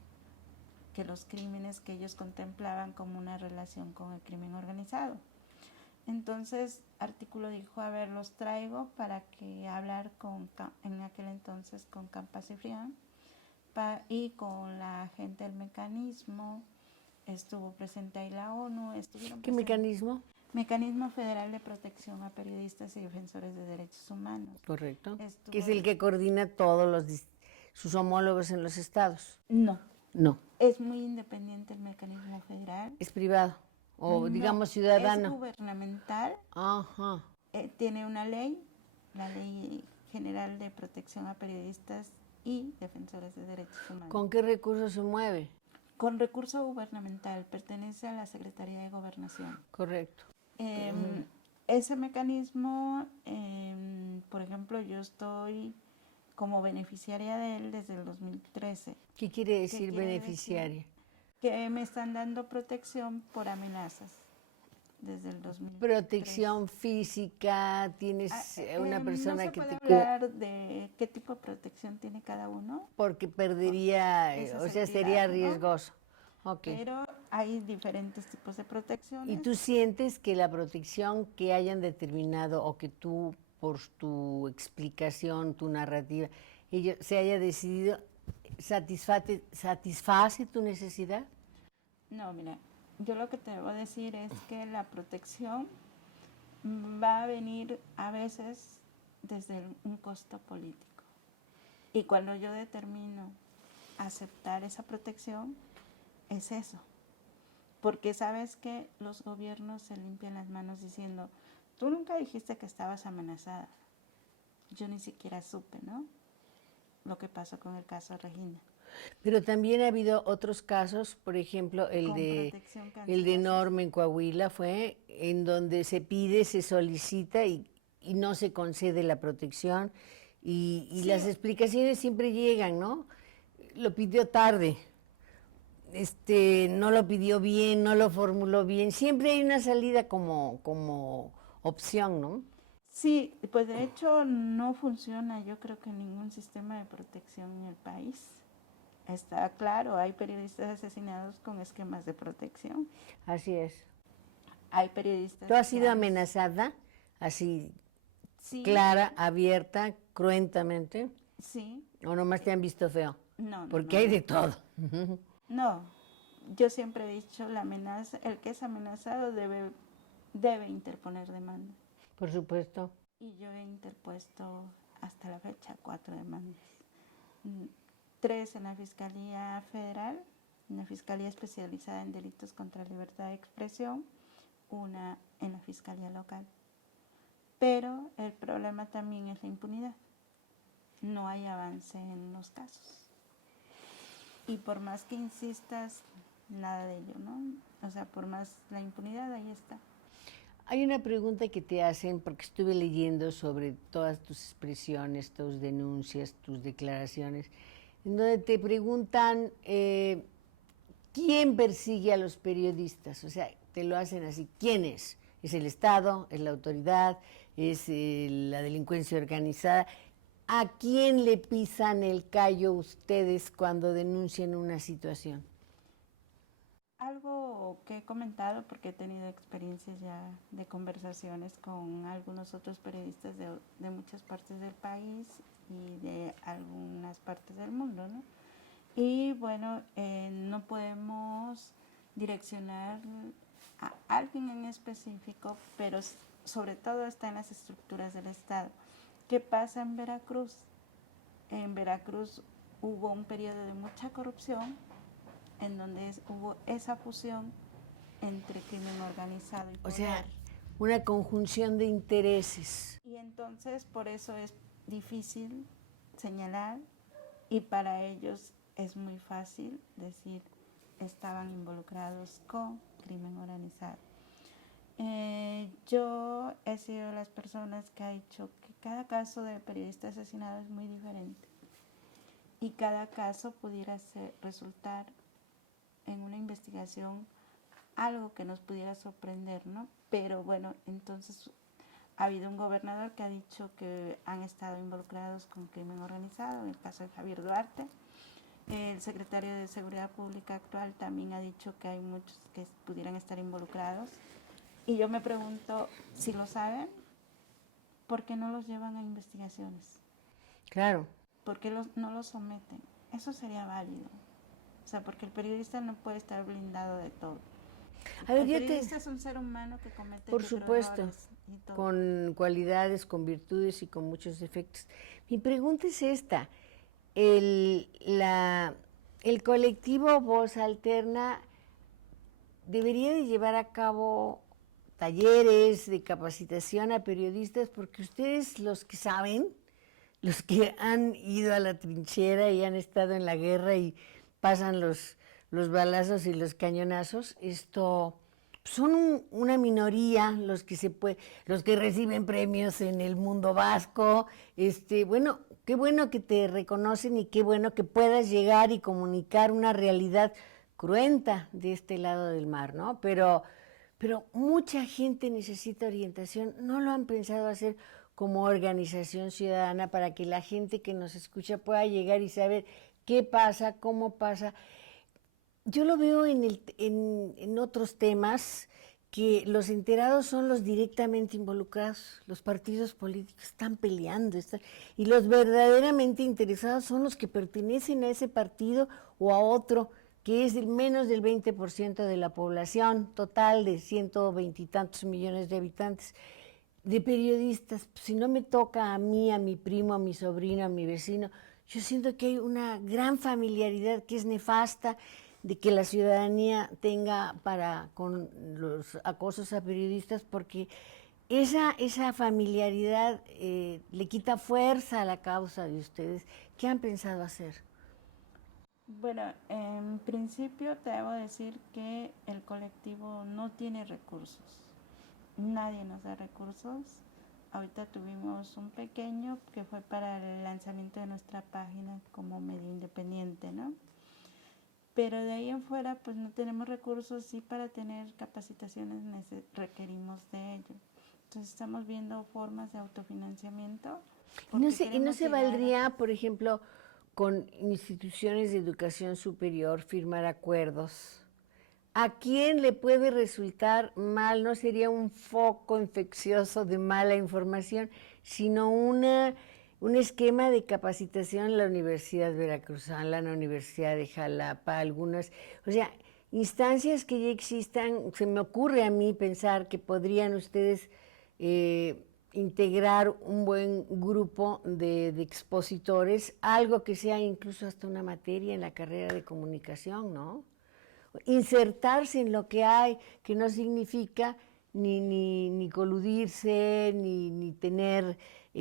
que los crímenes que ellos contemplaban como una relación con el crimen organizado. Entonces, Artículo dijo, a ver, los traigo para que hablar en aquel entonces con Campa Cifrián y con la gente del mecanismo, estuvo presente ahí la ONU. ¿Qué mecanismo? Mecanismo Federal de Protección a Periodistas y Defensores de Derechos Humanos. Correcto. Que es el que coordina todos los sus homólogos en los estados. No, No, es muy independiente el mecanismo federal. es privado o No, digamos es ciudadano. gubernamental, Ajá. tiene una ley, la Ley General de Protección a Periodistas y Defensores de Derechos Humanos. ¿Con qué recursos se mueve? Con recurso gubernamental, pertenece a la Secretaría de Gobernación. Correcto. Ese mecanismo, por ejemplo, yo estoy como beneficiaria de él desde el 2013. ¿Qué quiere decir quiere beneficiaria? decir? Que me están dando protección por amenazas desde el 2013. Protección física, tienes una persona no que se te puede hablar de qué tipo de protección tiene cada uno, porque perdería, esa o sea, seguridad, sería ¿no? riesgoso. Okay. Pero hay diferentes tipos de protecciones. ¿Y tú sientes que la protección que hayan determinado o que tú, por tu explicación, tu narrativa, se haya decidido, satisface tu necesidad? No, mira, yo lo que te debo decir es que la protección va a venir a veces desde un costo político. Y cuando yo determino aceptar esa protección, es eso. Porque sabes que los gobiernos se limpian las manos diciendo, tú nunca dijiste que estabas amenazada. Yo ni siquiera supe, ¿no? Lo que pasó con el caso Regina. Pero también ha habido otros casos, por ejemplo, el de Norma en Coahuila fue en donde se pide, se solicita y no se concede la protección y Sí. las explicaciones siempre llegan, ¿no? Lo pidió tarde, no lo pidió bien, no lo formuló bien. Siempre hay una salida como opción, ¿no? Sí, pues de hecho no funciona, yo creo que ningún sistema de protección en el país. Está claro, hay periodistas asesinados con esquemas de protección. Así es. Hay periodistas... ¿Tú has sido amenazada así, sí, clara, abierta, cruentamente? Sí. ¿O nomás te han visto feo? No, porque hay de todo. No, yo siempre he dicho, la amenaza, el que es amenazado debe interponer demanda. Por supuesto. Y yo he interpuesto hasta la fecha 4 demandas. 3 en la Fiscalía Federal, en la Fiscalía Especializada en Delitos contra la Libertad de Expresión, 1 en la Fiscalía Local. Pero el problema también es la impunidad. No hay avance en los casos. Y por más que insistas, nada de ello, ¿no? O sea, por más la impunidad, ahí está. Hay una pregunta que te hacen, porque estuve leyendo sobre todas tus expresiones, tus denuncias, tus declaraciones, en donde te preguntan quién persigue a los periodistas. O sea, te lo hacen así. ¿Quién es? ¿Es el Estado? ¿Es la autoridad? ¿Es la delincuencia organizada? ¿A quién le pisan el callo ustedes cuando denuncian una situación? Algo que he comentado, porque he tenido experiencias ya de conversaciones con algunos otros periodistas de muchas partes del país y de algunas partes del mundo, ¿no? Y bueno, no podemos direccionar a alguien en específico, pero sobre todo está en las estructuras del Estado. ¿Qué pasa en Veracruz? En Veracruz hubo un periodo de mucha corrupción en donde hubo esa fusión entre crimen organizado y poder. O sea, una conjunción de intereses. Y entonces por eso es difícil señalar y para ellos es muy fácil decir estaban involucrados con crimen organizado. Yo he sido de las personas que ha dicho que cada caso de periodista asesinado es muy diferente y cada caso pudiera resultar en una investigación algo que nos pudiera sorprender, ¿no? Pero bueno, entonces ha habido un gobernador que ha dicho que han estado involucrados con crimen organizado, en el caso de Javier Duarte. El secretario de Seguridad Pública actual también ha dicho que hay muchos que pudieran estar involucrados. Y yo me pregunto, si lo saben, ¿por qué no los llevan a investigaciones? Claro. ¿Por qué no los someten? Eso sería válido. O sea, porque el periodista no puede estar blindado de todo. El periodista es un ser humano que comete por supuesto, errores y todo. Con cualidades, con virtudes y con muchos defectos. Mi pregunta es esta. el colectivo Voz Alterna debería de llevar a cabo talleres de capacitación a periodistas, porque ustedes, los que saben, los que han ido a la trinchera y han estado en la guerra y pasan los balazos y los cañonazos, son una minoría los que reciben premios en el mundo vasco. Bueno, qué bueno que te reconocen y qué bueno que puedas llegar y comunicar una realidad cruenta de este lado del mar, ¿no? Pero mucha gente necesita orientación, no lo han pensado hacer como organización ciudadana para que la gente que nos escucha pueda llegar y saber qué pasa, cómo pasa. Yo lo veo en otros temas, que los enterados son los directamente involucrados, los partidos políticos están peleando, y los verdaderamente interesados son los que pertenecen a ese partido o a otro, que es menos del 20% de la población total de 120 y tantos millones de habitantes. De periodistas, si no me toca a mí, a mi primo, a mi sobrino, a mi vecino, yo siento que hay una gran familiaridad que es nefasta de que la ciudadanía tenga con los acosos a periodistas, porque esa familiaridad le quita fuerza a la causa de ustedes. ¿Qué han pensado hacer? Bueno, en principio te debo decir que el colectivo no tiene recursos. Nadie nos da recursos. Ahorita tuvimos un pequeño que fue para el lanzamiento de nuestra página como medio independiente, ¿no? Pero de ahí en fuera, pues no tenemos recursos y para tener capacitaciones requerimos de ello. Entonces estamos viendo formas de autofinanciamiento. ¿Y no se valdría, por ejemplo, con instituciones de educación superior firmar acuerdos? ¿A quién le puede resultar mal? No sería un foco infeccioso de mala información, sino un esquema de capacitación en la Universidad Veracruzana, en la Universidad de Jalapa, o sea, instancias que ya existan. Se me ocurre a mí pensar que podrían ustedes integrar un buen grupo de expositores, algo que sea incluso hasta una materia en la carrera de comunicación, ¿no? Insertarse en lo que hay, que no significa ni coludirse, ni tener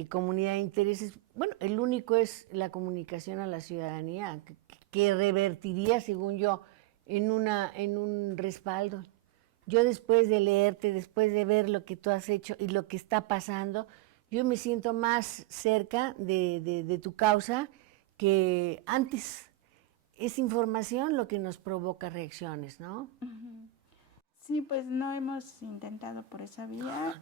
comunidad de intereses. Bueno, el único es la comunicación a la ciudadanía, que revertiría, según yo, en un respaldo. Yo, después de leerte, después de ver lo que tú has hecho y lo que está pasando, yo me siento más cerca de tu causa que antes. Es información lo que nos provoca reacciones, ¿no? Sí, pues no hemos intentado por esa vía.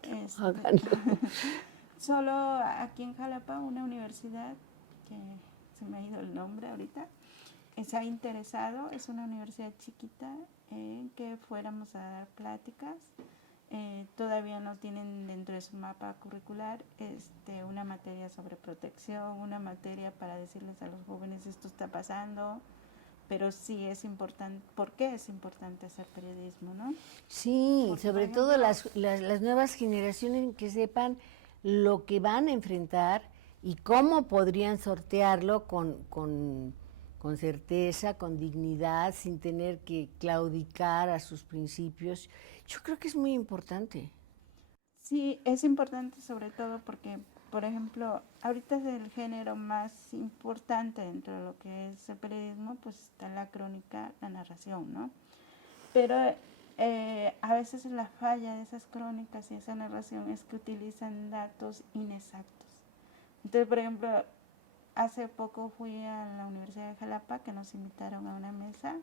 Solo aquí en Jalapa, una universidad, que se me ha ido el nombre ahorita, se ha interesado, es una universidad chiquita, en que fuéramos a dar pláticas. Todavía no tienen dentro de su mapa curricular una materia sobre protección, una materia para decirles a los jóvenes esto está pasando, pero sí es importante. ¿Por qué es importante hacer periodismo, no? Sí, porque, sobre ejemplo, todo las nuevas generaciones, que sepan lo que van a enfrentar y cómo podrían sortearlo con certeza, con dignidad, sin tener que claudicar a sus principios. Yo creo que es muy importante. Sí, es importante sobre todo porque, por ejemplo, ahorita es el género más importante dentro de lo que es el periodismo, pues está la crónica, la narración, ¿no? Pero a veces la falla de esas crónicas y esa narración es que utilizan datos inexactos. Entonces, por ejemplo, hace poco fui a la Universidad de Jalapa, que nos invitaron a una mesa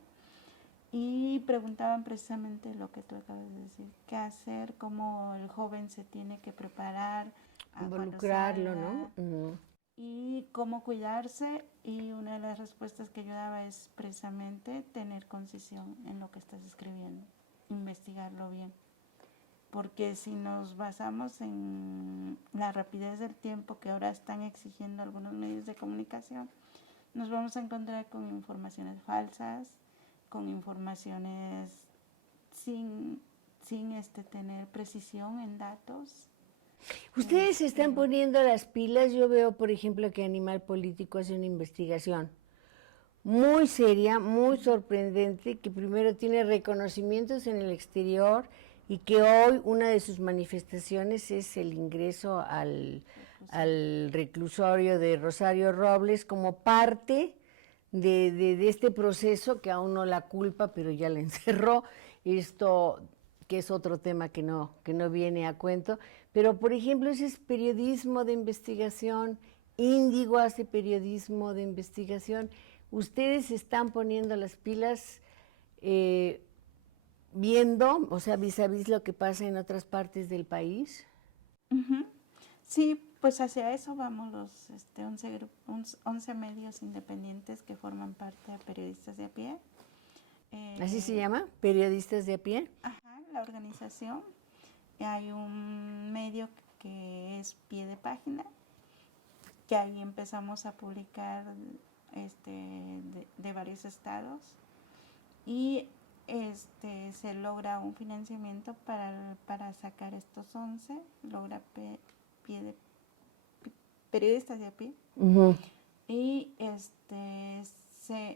y preguntaban precisamente lo que tú acabas de decir, qué hacer, cómo el joven se tiene que preparar Involucrarlo, ¿no? Y cómo cuidarse. Y una de las respuestas que yo daba es precisamente tener concisión en lo que estás escribiendo, investigarlo bien. Porque si nos basamos en la rapidez del tiempo que ahora están exigiendo algunos medios de comunicación, nos vamos a encontrar con informaciones falsas, con informaciones sin tener precisión en datos. Ustedes se están poniendo las pilas. Yo veo, por ejemplo, que Animal Político hace una investigación muy seria, muy sorprendente, que primero tiene reconocimientos en el exterior y que hoy una de sus manifestaciones es el ingreso al reclusorio de Rosario Robles como parte de este proceso que aún no la culpa, pero ya la encerró. Esto que es otro tema que no viene a cuento, pero por ejemplo ese es periodismo de investigación, Índigo hace periodismo de investigación, ustedes están poniendo las pilas viendo, o sea, vis a vis lo que pasa en otras partes del país. Ujú. Sí, pues hacia eso vamos los 11 medios independientes que forman parte de Periodistas de a Pie. ¿Así se llama? ¿Periodistas de a pie? Ajá, la organización. Hay un medio que es Pie de Página, que ahí empezamos a publicar de varios estados y se logra un financiamiento para sacar estos 11, logra Periodistas de a Pie. Uh-huh. Y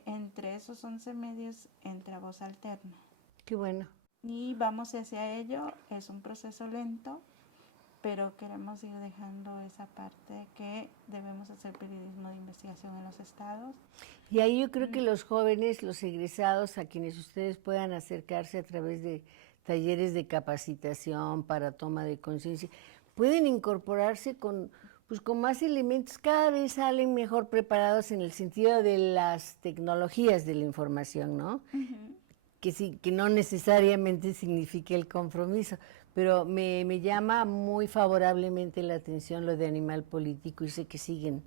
entre esos 11 medios entra Voz Alterna. Qué bueno. Y vamos hacia ello, es un proceso lento, pero queremos ir dejando esa parte que debemos hacer periodismo de investigación en los estados. Y ahí yo creo que los jóvenes, los egresados, a quienes ustedes puedan acercarse a través de talleres de capacitación para toma de conciencia, pueden incorporarse con más elementos, cada vez salen mejor preparados en el sentido de las tecnologías de la información, ¿no? Uh-huh. Que sí, que no necesariamente significa el compromiso, pero me llama muy favorablemente la atención lo de Animal Político y sé que siguen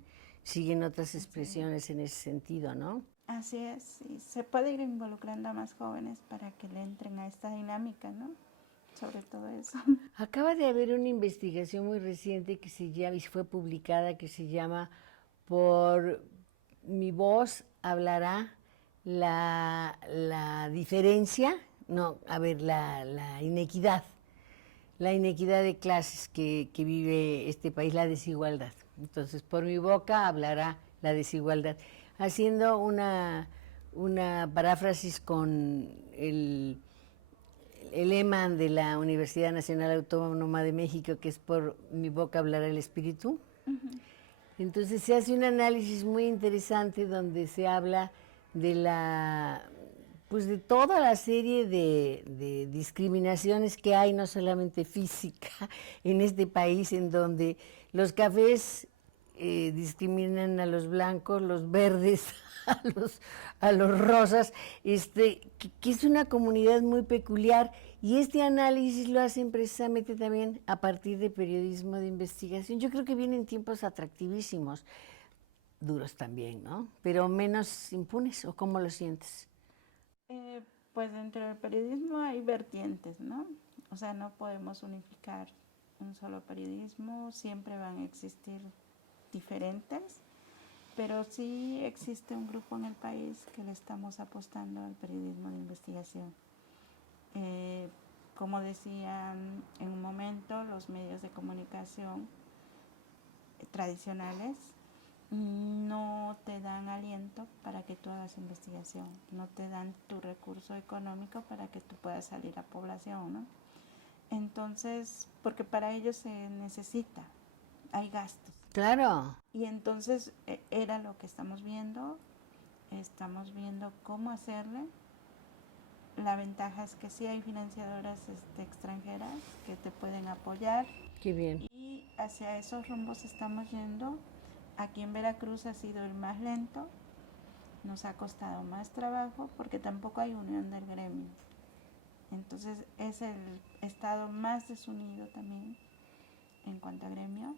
otras expresiones en ese sentido, ¿no? Así es, y se puede ir involucrando a más jóvenes para que le entren a esta dinámica, ¿no? Sobre todo eso. Acaba de haber una investigación muy reciente que se llama, y fue publicada, que se llama Por mi voz hablará la diferencia, no, a ver, la inequidad de clases que vive este país, la desigualdad. Entonces, por mi boca hablará la desigualdad. Haciendo una paráfrasis con el lema de la Universidad Nacional Autónoma de México, que es por mi boca hablará el espíritu. Uh-huh. Entonces se hace un análisis muy interesante donde se habla de de toda la serie de discriminaciones que hay, no solamente física, en este país, en donde los cafés discriminan a los blancos, los verdes a los rosas, que es una comunidad muy peculiar, y este análisis lo hacen precisamente también a partir de periodismo de investigación. Yo creo que vienen tiempos atractivísimos, duros también, ¿no? Pero menos impunes, ¿o cómo lo sientes? Pues dentro del periodismo hay vertientes, ¿no? O sea, no podemos unificar un solo periodismo, siempre van a existir diferentes, pero sí existe un grupo en el país que le estamos apostando al periodismo de investigación. Como decía en un momento, los medios de comunicación tradicionales no te dan aliento para que tú hagas investigación, no te dan tu recurso económico para que tú puedas salir a población, ¿no? Entonces, porque para ellos se necesita, hay gastos. Claro. Y entonces era lo que estamos viendo cómo hacerle. La ventaja es que sí hay financiadoras extranjeras que te pueden apoyar. Qué bien. Y hacia esos rumbos estamos yendo. Aquí en Veracruz ha sido el más lento, nos ha costado más trabajo porque tampoco hay unión del gremio. Entonces es el estado más desunido también en cuanto a gremio.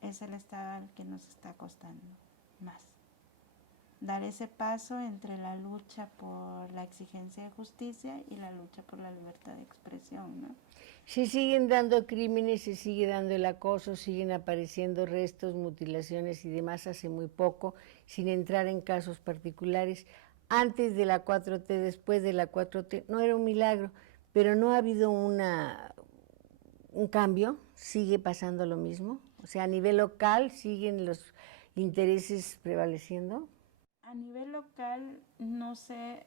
Es el estado al que nos está costando más. Dar ese paso entre la lucha por la exigencia de justicia y la lucha por la libertad de expresión, ¿no? Se siguen dando crímenes, se sigue dando el acoso, siguen apareciendo restos, mutilaciones y demás hace muy poco, sin entrar en casos particulares. Antes de la 4T, después de la 4T, no era un milagro, pero no ha habido un un cambio? ¿Sigue pasando lo mismo? O sea, a nivel local, ¿siguen los intereses prevaleciendo? A nivel local, no sé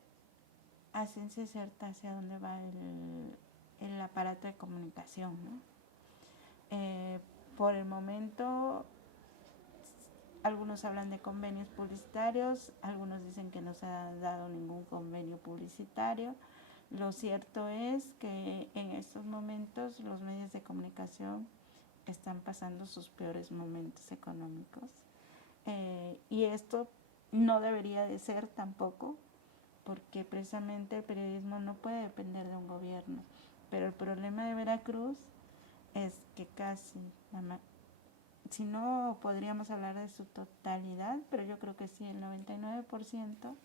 a ciencia cierta hacia dónde va el aparato de comunicación, ¿no? Por el momento, algunos hablan de convenios publicitarios, algunos dicen que no se ha dado ningún convenio publicitario. Lo cierto es que en estos momentos los medios de comunicación están pasando sus peores momentos económicos. Y esto no debería de ser tampoco, porque precisamente el periodismo no puede depender de un gobierno. Pero el problema de Veracruz es que casi, si no podríamos hablar de su totalidad, pero yo creo que sí, el 99%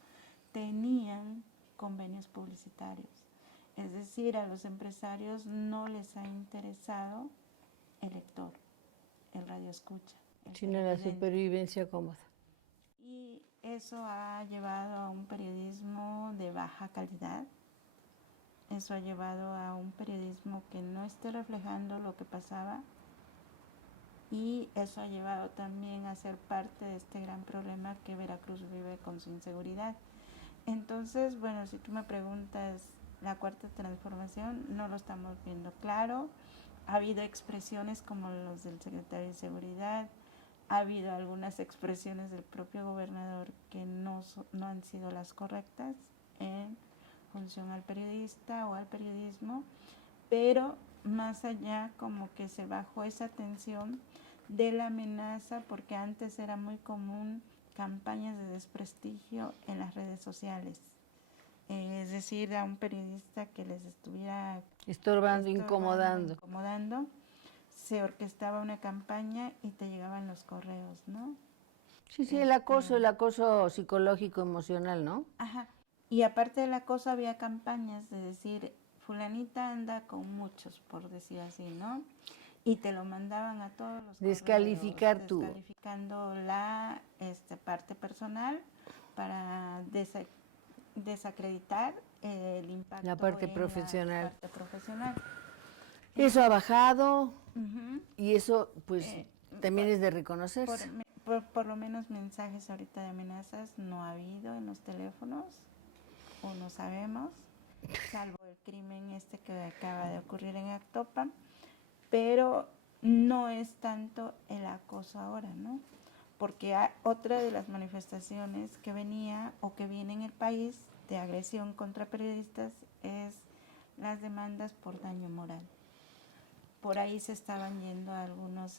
tenían convenios publicitarios. Es decir, a los empresarios no les ha interesado el lector, el radioescucha, el Sino la televidente. supervivencia cómoda. Y eso ha llevado a un periodismo de baja calidad. Eso ha llevado a un periodismo que no esté reflejando lo que pasaba. Y eso ha llevado también a ser parte de este gran problema que Veracruz vive con su inseguridad. Entonces, bueno, si tú me preguntas la cuarta transformación, no lo estamos viendo claro. Ha habido expresiones como los del secretario de Seguridad, ha habido algunas expresiones del propio gobernador que no han sido las correctas en función al periodista o al periodismo, pero más allá como que se bajó esa tensión de la amenaza, porque antes era muy común campañas de desprestigio en las redes sociales. Es decir, a un periodista que les estuviera Estorbando, incomodando. Se orquestaba una campaña y te llegaban los correos, ¿no? Sí, sí, el acoso psicológico, emocional, ¿no? Ajá. Y aparte del acoso había campañas de decir, fulanita anda con muchos, por decir así, ¿no? Y te lo mandaban a todos los Descalificar correos, descalificando la parte personal para desacreditar el impacto la parte en profesional. la parte profesional. Eso ha bajado Uh-huh. y eso pues también es de reconocerse. Por lo menos mensajes ahorita de amenazas no ha habido en los teléfonos, o no sabemos, salvo el crimen que acaba de ocurrir en Actopan, pero no es tanto el acoso ahora, ¿no? Porque otra de las manifestaciones que venía o que viene en el país de agresión contra periodistas es las demandas por daño moral. Por ahí se estaban yendo algunos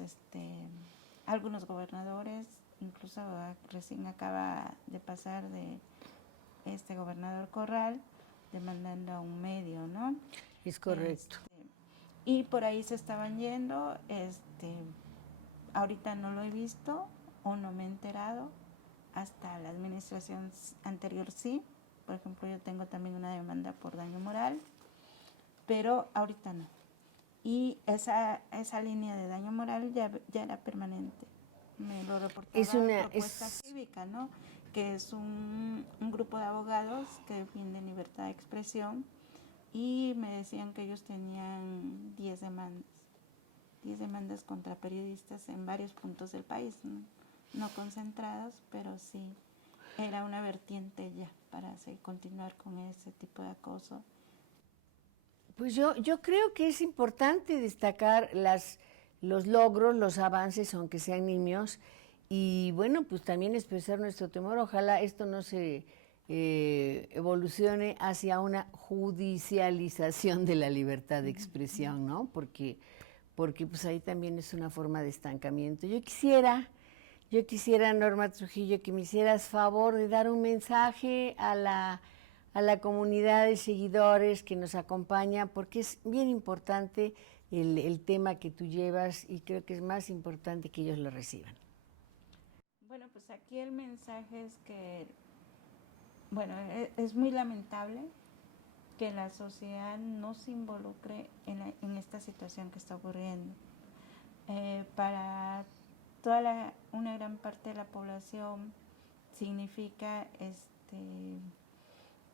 gobernadores, incluso recién acaba de pasar de este gobernador Corral demandando a un medio, ¿no? Es correcto. Y por ahí se estaban yendo, ahorita no lo he visto o no me he enterado, hasta la administración anterior sí. Por ejemplo, yo tengo también una demanda por daño moral, pero ahorita no. Y esa línea de daño moral ya era permanente. Me lo reportaba Propuesta Cívica, ¿no? Que es un grupo de abogados que defienden libertad de expresión, y me decían que ellos tenían 10 demandas contra periodistas en varios puntos del país, no concentrados, pero sí era una vertiente ya para continuar con ese tipo de acoso. Pues yo creo que es importante destacar los logros, los avances, aunque sean nimios, y bueno, pues también expresar nuestro temor. Ojalá esto no se evolucione hacia una judicialización de la libertad de expresión, ¿no? Porque pues ahí también es una forma de estancamiento. Yo quisiera, Norma Trujillo, que me hicieras favor de dar un mensaje a la comunidad de seguidores que nos acompaña, porque es bien importante el tema que tú llevas, y creo que es más importante que ellos lo reciban. Bueno, pues aquí el mensaje es que, bueno, es muy lamentable que la sociedad no se involucre en esta situación que está ocurriendo. Para una gran parte de la población significa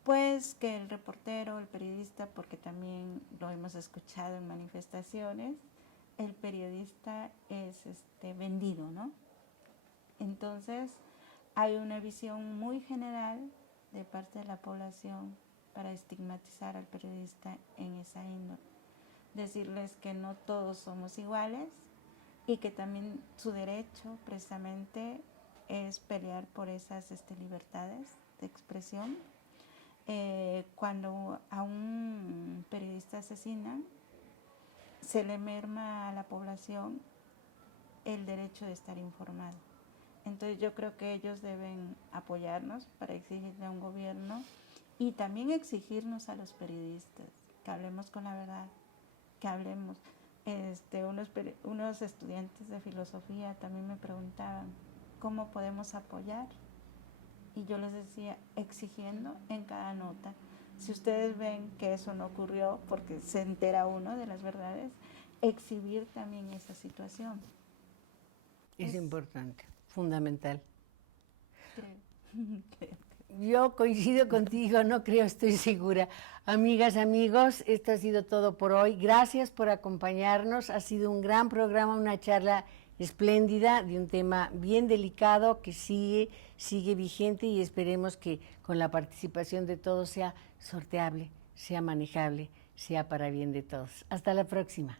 pues que el reportero, el periodista, porque también lo hemos escuchado en manifestaciones, el periodista es vendido, ¿no? Entonces, hay una visión muy general de parte de la población para estigmatizar al periodista en esa índole. Decirles que no todos somos iguales y que también su derecho precisamente es pelear por esas libertades de expresión. Cuando a un periodista asesinan, se le merma a la población el derecho de estar informado. Entonces yo creo que ellos deben apoyarnos para exigirle a un gobierno y también exigirnos a los periodistas que hablemos con la verdad, que hablemos. Unos estudiantes de filosofía también me preguntaban cómo podemos apoyar, y yo les decía, exigiendo en cada nota. Si ustedes ven que eso no ocurrió, porque se entera uno de las verdades, exhibir también esa situación. Es importante, fundamental. Creo. Yo coincido contigo, no creo, estoy segura. Amigas, amigos, esto ha sido todo por hoy. Gracias por acompañarnos. Ha sido un gran programa, una charla espléndida de un tema bien delicado que sigue vigente, y esperemos que con la participación de todos sea sorteable, sea manejable, sea para bien de todos. Hasta la próxima.